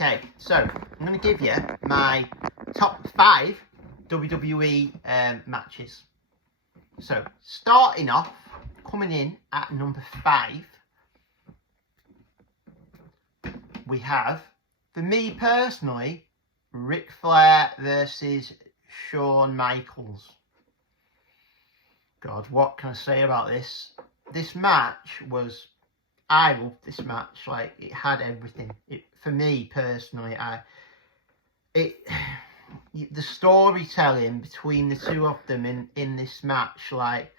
Okay, so I'm going to give you my top 5 WWE matches. So, starting off, coming in at number 5, we have, for me personally, Ric Flair versus Shawn Michaels. God, what can I say about this? This match was, I loved this match. Like, it had everything. For me personally, the storytelling between the two of them in this match, like,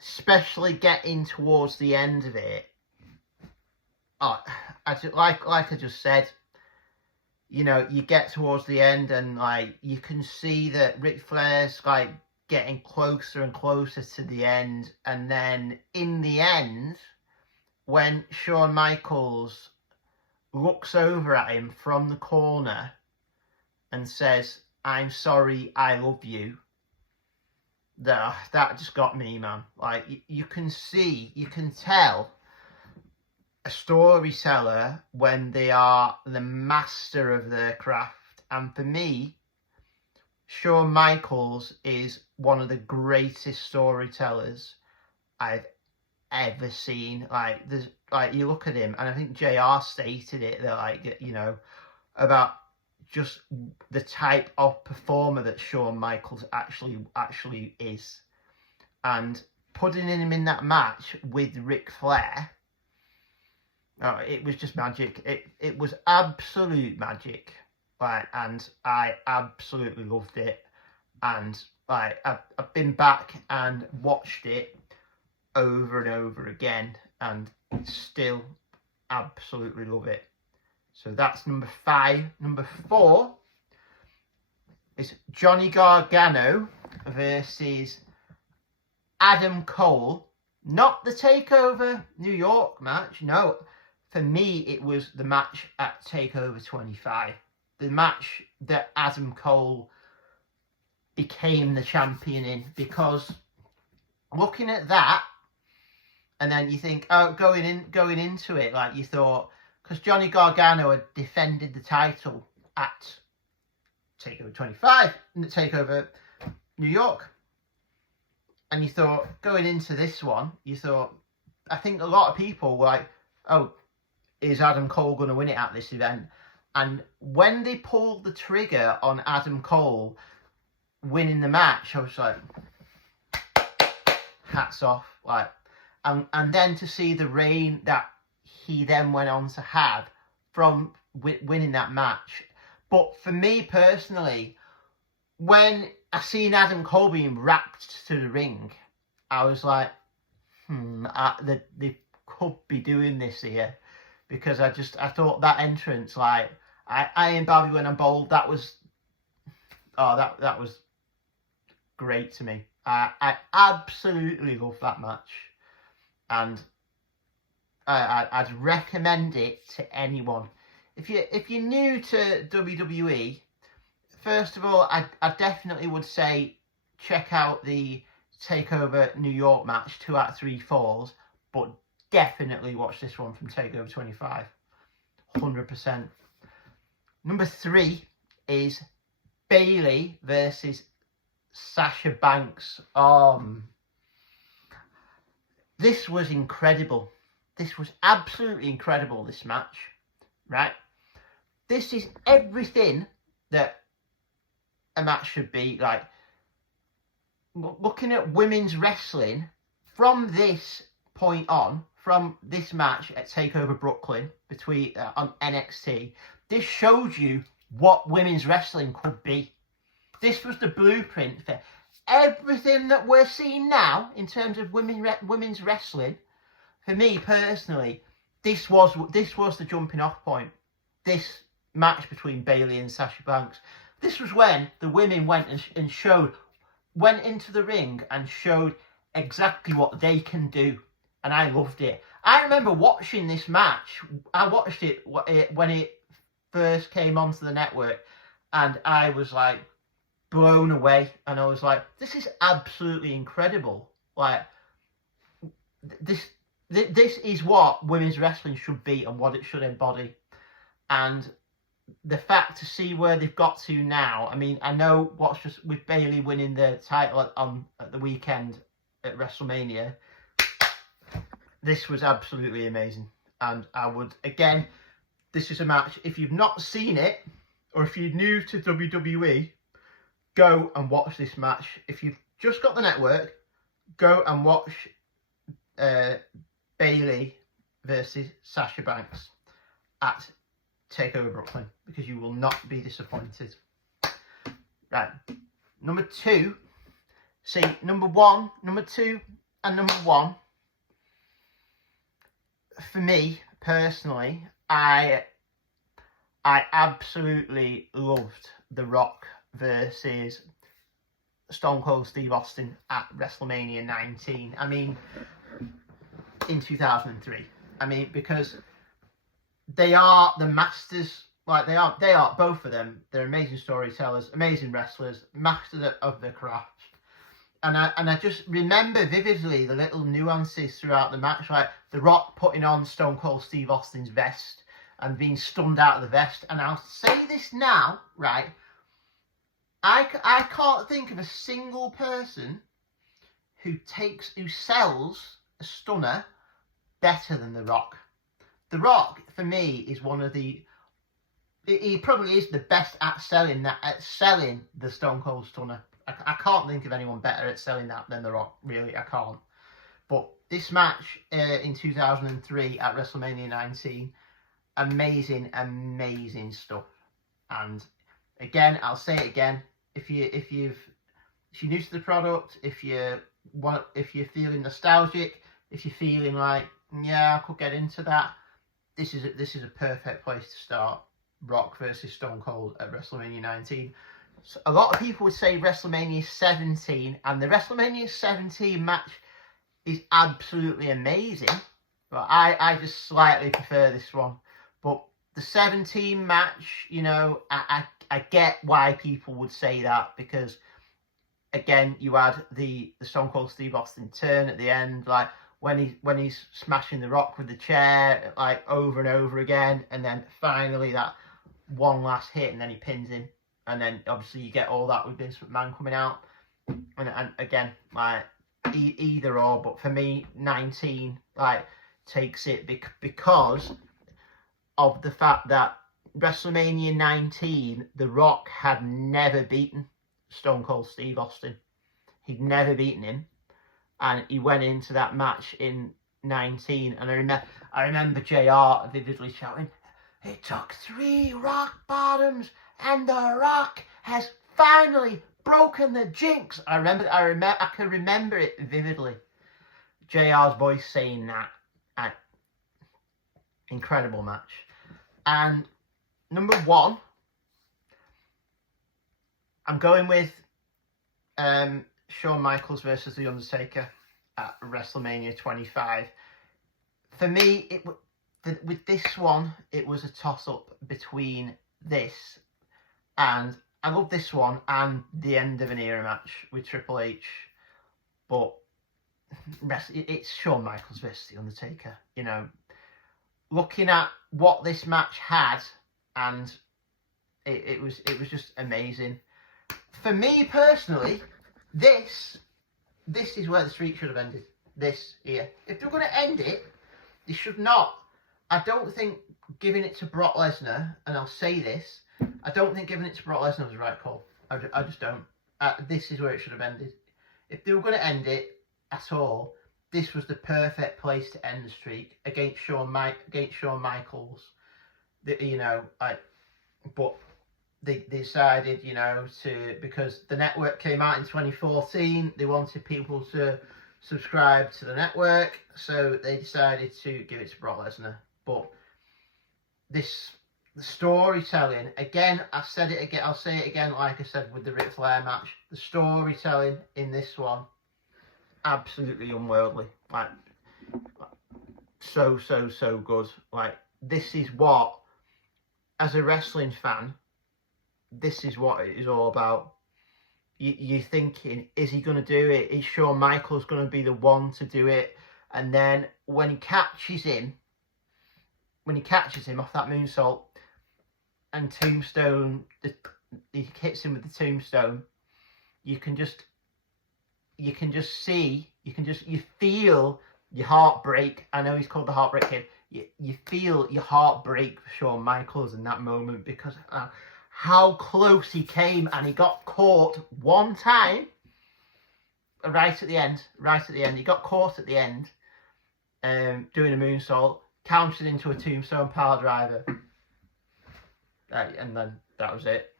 especially getting towards the end of it. Oh, like I just said, you know, you get towards the end and like you can see that Ric Flair's like getting closer and closer to the end, and then in the end, when Shawn Michaels looks over at him from the corner and says, "I'm sorry, I love you," that just got me, man. Like, you can tell a storyteller when they are the master of their craft. And for me, Shawn Michaels is one of the greatest storytellers I've ever seen. Like, you look at him, and I think JR stated it, that, like, you know, about just the type of performer that Shawn Michaels actually is, and putting him in that match with Ric Flair, oh, it was just magic. It was absolute magic, like, and I absolutely loved it. And like, I've been back and watched it over and over again, and still absolutely love it. So that's number 5. Number 4 is Johnny Gargano versus Adam Cole. Not the TakeOver New York match. No, for me, it was the match at TakeOver 25. The match that Adam Cole became the champion in. Because looking at that, and then you think, oh, going into it, like, you thought, because Johnny Gargano had defended the title at TakeOver 25 and the TakeOver New York. And you thought, going into this one, you thought, I think a lot of people were like, oh, is Adam Cole going to win it at this event? And when they pulled the trigger on Adam Cole winning the match, I was like, hats off. Like, and then to see the reign that he then went on to have from winning that match. But for me personally, when I seen Adam Cole being wrapped to the ring, I was like, they could be doing this here. Because I thought that entrance, like, I ain't Bobby when I'm bold, that was great to me. I absolutely love that match. And I'd recommend it to anyone. If you're new to WWE, first of all, I definitely would say check out the TakeOver New York match, 2 out of 3 falls, but definitely watch this one from TakeOver 25, 100%. Number 3 is Bayley versus Sasha Banks. This was incredible. This was absolutely incredible, this match, right? This is everything that a match should be. Like, looking at women's wrestling from this point on, from this match at TakeOver Brooklyn between on NXT, this showed you what women's wrestling could be. This was the blueprint for everything that we're seeing now in terms of women's wrestling. For me personally, this was the jumping off point. This match between Bayley and Sasha Banks. This was when the women went into the ring and showed exactly what they can do. And I loved it. I remember watching this match. I watched it when it first came onto the network, and I was like blown away. And I was like, this is absolutely incredible. Like, this is what women's wrestling should be and what it should embody. And the fact to see where they've got to now. I mean, I know what's just with Bayley winning the title at the weekend at WrestleMania. This was absolutely amazing, and I would again. This is a match. If you've not seen it, or if you're new to WWE, go and watch this match. If you've just got the network, go and watch Bayley versus Sasha Banks at TakeOver Brooklyn, because you will not be disappointed. Right, number two. See, number two, and number one. For me personally, I absolutely loved The Rock versus Stone Cold Steve Austin at WrestleMania 19. I mean, in 2003. I mean, because they are the masters. Like they are both of them. They're amazing storytellers, amazing wrestlers, masters of their craft. And I just remember vividly the little nuances throughout the match, like The Rock putting on Stone Cold Steve Austin's vest and being stunned out of the vest. And I'll say this now, right? I can't think of a single person who sells a stunner better than The Rock. The Rock, for me, is one of the... He probably is the best at selling the Stone Cold Stunner. I can't think of anyone better at selling that than The Rock. Really, I can't. But this match in 2003 at WrestleMania 19, amazing stuff. And again, I'll say it again. If you're new to the product, if you're feeling nostalgic, if you're feeling like, yeah, I could get into that, this is a perfect place to start. Rock versus Stone Cold at WrestleMania 19. So a lot of people would say WrestleMania 17, and the WrestleMania 17 match is absolutely amazing, but I just slightly prefer this one. But the 17 match, you know, I get why people would say that, because again, you had the Stone Cold Steve Austin turn at the end, like when he's smashing The Rock with the chair, like over and over again, and then finally that one last hit, and then he pins him, and then obviously you get all that with Vince McMahon coming out, and again, like either or, but for me 19 like takes it because of the fact that WrestleMania 19, The Rock had never beaten Stone Cold Steve Austin. He'd never beaten him, and he went into that match in 19, and I remember JR vividly shouting, "It took 3 rock bottoms, and The Rock has finally broken the jinx." I can remember it vividly. JR's voice saying that. Incredible match. And number one, I'm going with Shawn Michaels versus The Undertaker at WrestleMania 25. For me, with this one, it was a toss-up between this, and I love this one, and the end of an era match with Triple H, but it's Shawn Michaels versus The Undertaker. You know, looking at what this match had, and it was just amazing. For me personally, this is where the streak should have ended. This here. If they're going to end it, they should not. I don't think giving it to Brock Lesnar, and I'll say this, I don't think giving it to Brock Lesnar was the right call. I just don't. This is where it should have ended. If they were going to end it at all, this was the perfect place to end the streak against Shawn Michaels. But they decided, because the network came out in 2014, they wanted people to subscribe to the network, so they decided to give it to Brock Lesnar. But the storytelling, again, I'll say it again, like I said with the Ric Flair match, the storytelling in this one, absolutely unworldly. Like, so good. Like, this is what, as a wrestling fan, this is what it is all about. You're thinking, is he going to do it? Is Shawn Michaels going to be the one to do it? And then when he catches him off that moonsault, and Tombstone, he hits him with the Tombstone, you can just see, you feel your heart break. I know he's called the Heartbreak Kid. You feel your heart break for Shawn Michaels in that moment, because how close he came, and he got caught one time right at the end. He got caught at the end doing a moonsault, counted into a Tombstone power driver, and then that was it.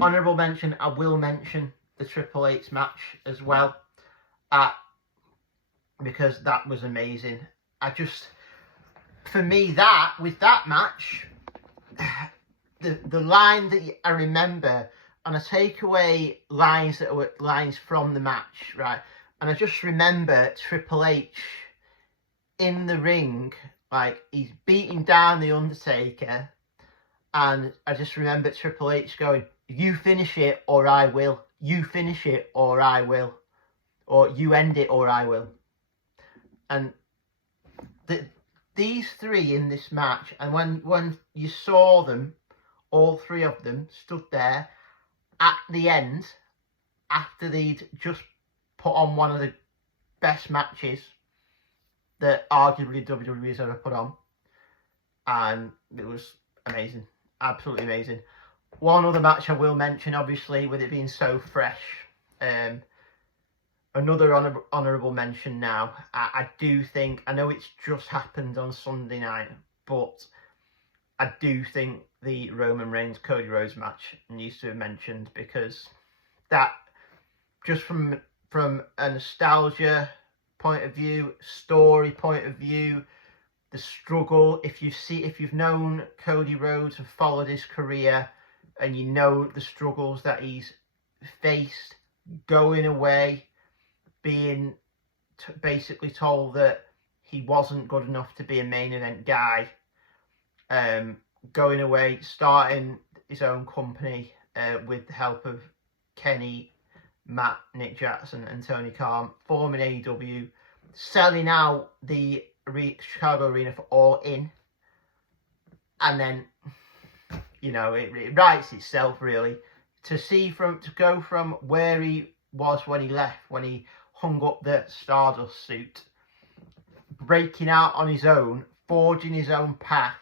Honourable mention, I will mention the Triple H match as well, because that was amazing. For me, with that match, the line that I remember, and I take away lines that were lines from the match, right? And I just remember Triple H in the ring, like he's beating down the Undertaker, and I just remember Triple H going, "You finish it or I will. You finish it or I will. Or you end it or I will." And these three in this match, and when you saw them, all three of them stood there at the end after they'd just put on one of the best matches that arguably WWE has ever put on, and it was amazing, absolutely amazing. One other match I will mention, obviously, with it being so fresh, another honourable mention now. I do think, I know it's just happened on Sunday night, but I do think the Roman Reigns Cody Rhodes match needs to be mentioned, because that, just from a nostalgia point of view, story point of view, the struggle, if you've known Cody Rhodes and followed his career, and you know the struggles that he's faced, going away, being basically told that he wasn't good enough to be a main event guy, going away, starting his own company with the help of Kenny, Matt, Nick Jackson and Tony Khan, forming AEW, selling out the Chicago Arena for All In, and then, you know, it writes itself really, to go from where he was when he left, when he hung up the Stardust suit, breaking out on his own, forging his own path,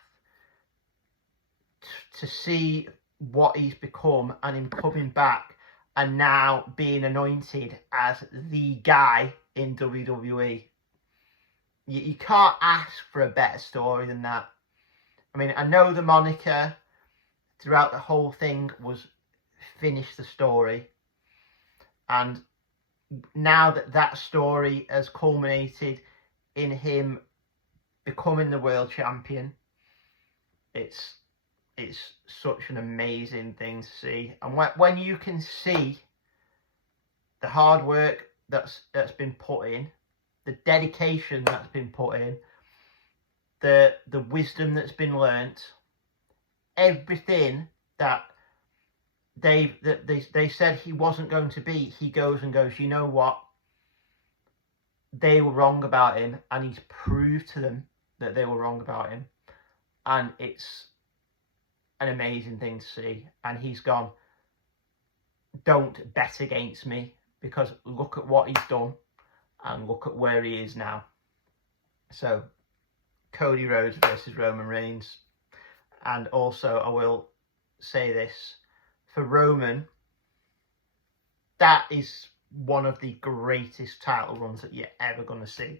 to see what he's become, and him coming back and now being anointed as the guy in WWE. You can't ask for a better story than that. I mean, I know the moniker throughout the whole thing was finish the story, and now that story has culminated in him becoming the world champion, it's such an amazing thing to see. And when you can see the hard work that's been put in, the dedication that's been put in, the wisdom that's been learnt, everything that they said he wasn't going to be, he goes, you know what? They were wrong about him, and he's proved to them that they were wrong about him. And it's an amazing thing to see. And he's gone, don't bet against me, because look at what he's done and look at where he is now. So Cody Rhodes versus Roman Reigns. And also, I will say this, for Roman, that is one of the greatest title runs that you're ever going to see.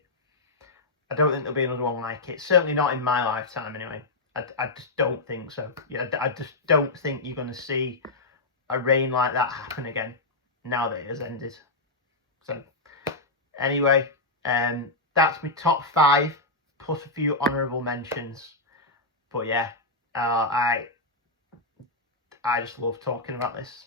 I don't think there'll be another one like it. Certainly not in my lifetime, anyway. I just don't think so. Yeah, I just don't think you're going to see a reign like that happen again now that it has ended. So, anyway, that's my top 5 plus a few honourable mentions. But yeah, I just love talking about this.